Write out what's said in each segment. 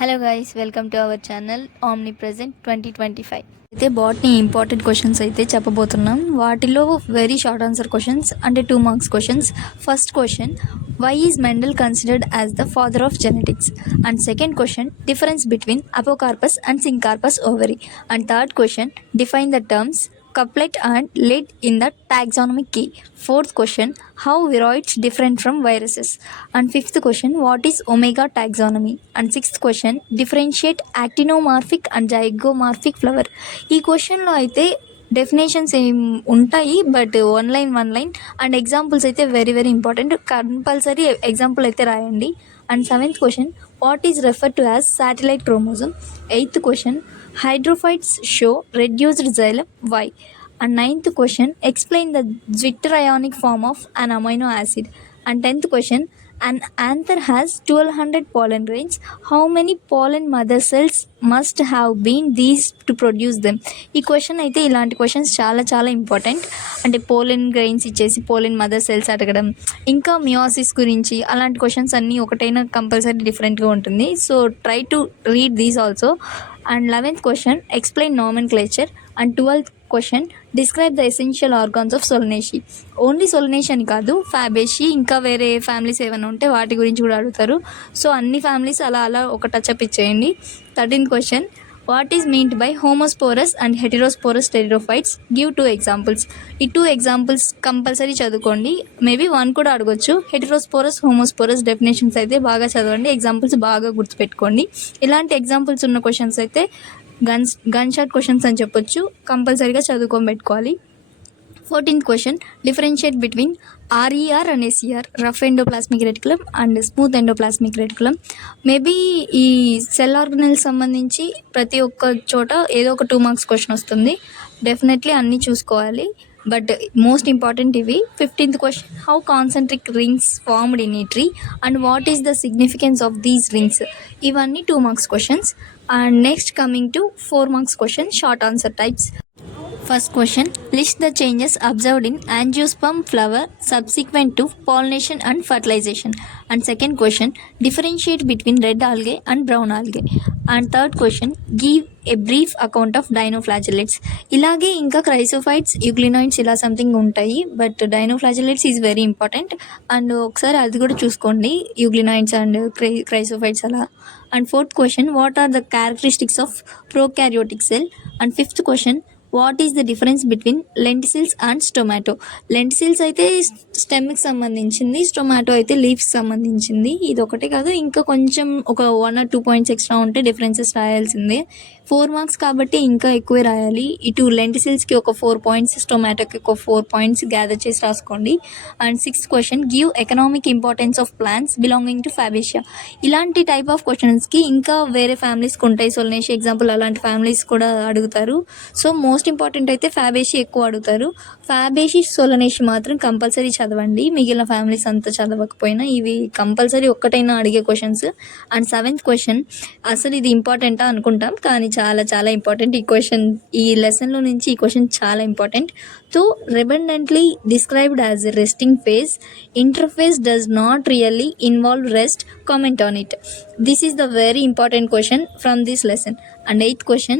Hello guys, welcome to our channel Omnipresent 2025. అయితే botany important questions అయితే చెప్పబోతున్నాం. వాటిలో very short answer questions అంటే 2 marks questions. First question, why is Mendel considered as the father of genetics? And second question, difference between apocarpous and syncarpous ovary. And third question, define the terms couplet and lid in the taxonomic key. Fourth question, how viroids different from viruses? And fifth question, what is omega taxonomy? And sixth question, differentiate actinomorphic and zygomorphic flower. ఈ క్వశ్చన్లో అయితే definitions ఏం ఉంటాయి, but one line and examples అయితే very very important. Compulsory example అయితే రాయండి. And seventh question, what is refer to as satellite chromosome? Eighth question, hydrophytes show reduced xylem, why? And ninth question, explain the zwitterionic form of an amino acid. And 10th question, an anther has 1200 pollen grains. How many pollen mother cells must have been these to produce them? ఈ question అయితే ఇలాంటి questions చాలా చాలా important. అంటే pollen grains ఇచ్చేసి pollen mother cells అడగడం, ఇంకా meiosis గురించి అలాంటి క్వశ్చన్స్ అన్నీ ఒకటైనా కంపల్సరీ డిఫరెంట్గా ఉంటుంది. So try to read these also. And 11th question, explain nomenclature. And 12th question, describe the essential organs of Solanaceae. Only Solanaceae అని కాదు, ఫ్యాబేషి ఇంకా వేరే ఫ్యామిలీస్ ఏమైనా ఉంటే వాటి గురించి కూడా అడుగుతారు. సో అన్ని ఫ్యామిలీస్ అలా ఒక టచ్అప్ ఇచ్చేయండి. 13th question, what is meant by homosporous and heterosporous pteridophytes? Give 2 examples. ఈ 2 ఎగ్జాంపుల్స్ కంపల్సరీ చదువుకోండి. మేబీ 1 కూడా అడగొచ్చు. హెటెరోస్పోరస్, హోమోస్పోరస్ డెఫినేషన్స్ అయితే బాగా చదవండి, ఎగ్జాంపుల్స్ బాగా గుర్తుపెట్టుకోండి. ఇలాంటి ఎగ్జాంపుల్స్ ఉన్న క్వశ్చన్స్ అయితే గన్ షాట్ క్వశ్చన్స్ అని చెప్పొచ్చు, కంపల్సరీగా చదువుకొని పెట్టుకోవాలి. 14th question, differentiate between RER and SER, rough endoplasmic reticulum and smooth endoplasmic reticulum. Maybe ఈ సెల్ ఆర్గనల్ సంబంధించి ప్రతి ఒక్క చోట ఏదో ఒక 2 మార్క్స్ క్వశ్చన్ వస్తుంది. డెఫినెట్లీ అన్నీ చూసుకోవాలి, బట్ మోస్ట్ ఇంపార్టెంట్ ఇవి. 15th question, how concentric rings formed in a tree and what is the significance of these rings? ఇవన్నీ 2 marks questions. And next coming to 4 marks question, short answer types. First question, list the changes observed in angiosperm flower subsequent to pollination and fertilization. And second question, differentiate between red algae and brown algae. And third question, give a brief account of dinoflagellates. ఇలాగే ఇంకా chrysophytes, euglenoids ఇలా something ఉంటాయి, but dinoflagellates is very important. And ఒకసారి అది కూడా చూసుకోండి, euglenoids and chrysophytes అలా. And fourth question, what are the characteristics of prokaryotic cell? And fifth question, what is the difference between lenticels and stomata? Lenticels అయితే స్టెమ్కి సంబంధించింది, స్టొమాటో అయితే లీఫ్కి సంబంధించింది. ఇది ఒకటే కాదు, ఇంకా కొంచెం ఒక 1 or 2 పాయింట్స్ ఎక్స్ట్రా ఉంటే డిఫరెన్సెస్ రాయాల్సిందే. 4 మార్క్స్ కాబట్టి ఇంకా ఎక్కువే రాయాలి. ఇటు లెంటిసిల్స్కి ఒక 4 పాయింట్స్, స్టొమాటోకి ఒక 4 పాయింట్స్ గ్యాదర్ చేసి రాసుకోండి. And 6th question, give economic importance of plants belonging to Fabaceae. ఇలాంటి టైప్ ఆఫ్ క్వశ్చన్స్కి ఇంకా వేరే ఫ్యామిలీస్కి ఉంటాయి, సొలనేషి ఎగ్జాంపుల్ అలాంటి ఫ్యామిలీస్ కూడా అడుగుతారు. సో మోస్ట్ ఇంపార్టెంట్ అయితే ఫ్యాబేషి ఎక్కువ అడుగుతారు. ఫ్యాబేషి, సొలనేషి మాత్రం కంపల్సరీ చదవండి, మిగిలిన ఫ్యామిలీస్ అంతా చదవకపోయినా ఇవి కంపల్సరీ ఒక్కటైనా అడిగే క్వశ్చన్స్. అండ్ 7th క్వశ్చన్, అసలు ఇది ఇంపార్టెంటా అనుకుంటాం, కానీ చాలా చాలా ఇంపార్టెంట్ ఈ క్వశ్చన్. ఈ లెసన్లో నుంచి ఈ క్వశ్చన్ చాలా ఇంపార్టెంట్. తో redundantly described as a resting phase, interphase does not really involve rest, comment on it. This is the very important question from this lesson. And 8th question,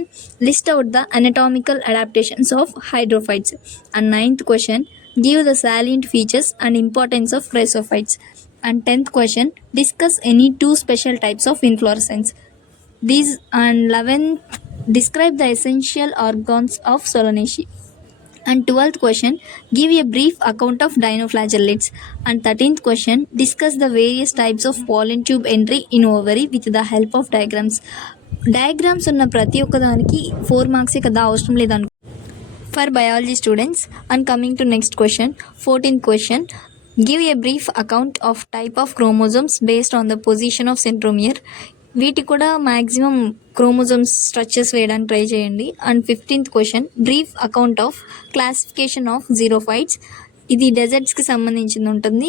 list out the anatomical adaptations of hydrophytes. And 9th question, give the salient features and importance of chrysophytes. And 10th question, discuss any 2 special types of inflorescence. These. And 11th, describe the essential organs of Solanaceae. And 12th question, give a brief account of dinoflagellates. And 13th question, discuss the various types of pollen tube entry in ovary with the help of diagrams. Diagrams ఉన్న ప్రతి ఒక్క దానికి 4 మార్క్సే కదా, అవసరం లేదనుకో for biology students. And coming to next question, 14th question, give a brief account of type of chromosomes based on the position of centromere. వీటికి కూడా మ్యాక్సిమం క్రోమోజోమ్స్ స్ట్రక్చర్స్ వేయడానికి ట్రై చేయండి. And 15th question, brief account of classification of xerophytes. ఇది డెజర్ట్స్కి సంబంధించింది ఉంటుంది,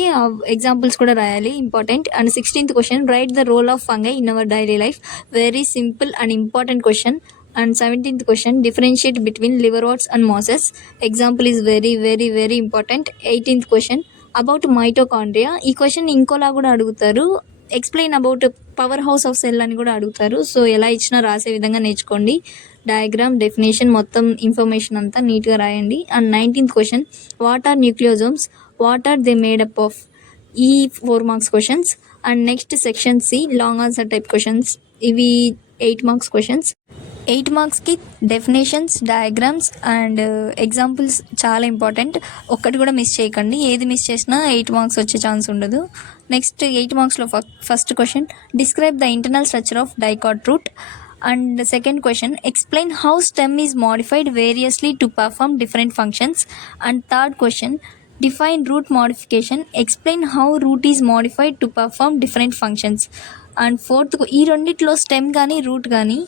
examples కూడా రాయాలి, important. And 16th question, write the role of fungi in our daily life. Very simple and important question. And 17th question, differentiate between liverworts and mosses. Example is very very very important. 18th question, about mitochondria. ఈ question ఇంకోలా కూడా అడుగుతారు, explain about power house of cell అని కూడా అడుగుతారు. So ఎలా ఇచ్చినా రాసే విధంగా నేర్చుకోండి. డయాగ్రామ్, డెఫినేషన్, మొత్తం ఇన్ఫర్మేషన్ అంతా నీట్గా రాయండి. And 19th question, what are nucleosomes, what are they made up of? ఈ 4 marks questions. And next section C, long answer type questions. ఇవి 8 మార్క్స్ క్వశ్చన్స్. 8 మార్క్స్కి డెఫినేషన్స్, డయాగ్రామ్స్ అండ్ ఎగ్జాంపుల్స్ చాలా ఇంపార్టెంట్. ఒక్కటి కూడా మిస్ చేయకండి. ఏది మిస్ చేసినా 8 మార్క్స్ వచ్చే ఛాన్స్ ఉండదు. నెక్స్ట్ 8 మార్క్స్లో first question, describe the internal structure of dicot root. And second question, explain how stem is modified variously to perform different functions. And third question, define root modification, explain how root is modified to perform different functions. And fourth, ఈ రెండిట్లో stem కానీ route కానీ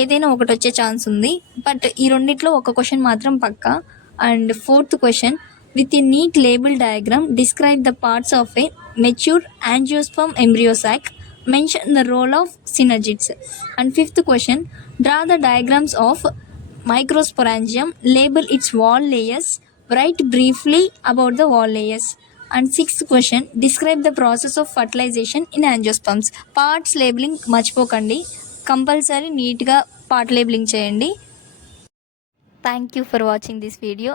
ఏదైనా ఒకటి వచ్చే chance ఉంది, but ఈ రెండిట్లో ఒక క్వశ్చన్ మాత్రం పక్కా. And fourth question, with a neat label diagram describe the parts of a mature angiosperm embryo sac, mention the role of synergids. And fifth question, draw the diagrams of microsporangium, label its wall layers, write briefly about the wall layers. And sixth question, describe the process of fertilization in angiosperms. Parts labelling మర్చిపోకండి, compulsory నీట్గా part labelling చేయండి. Thank you for watching this video.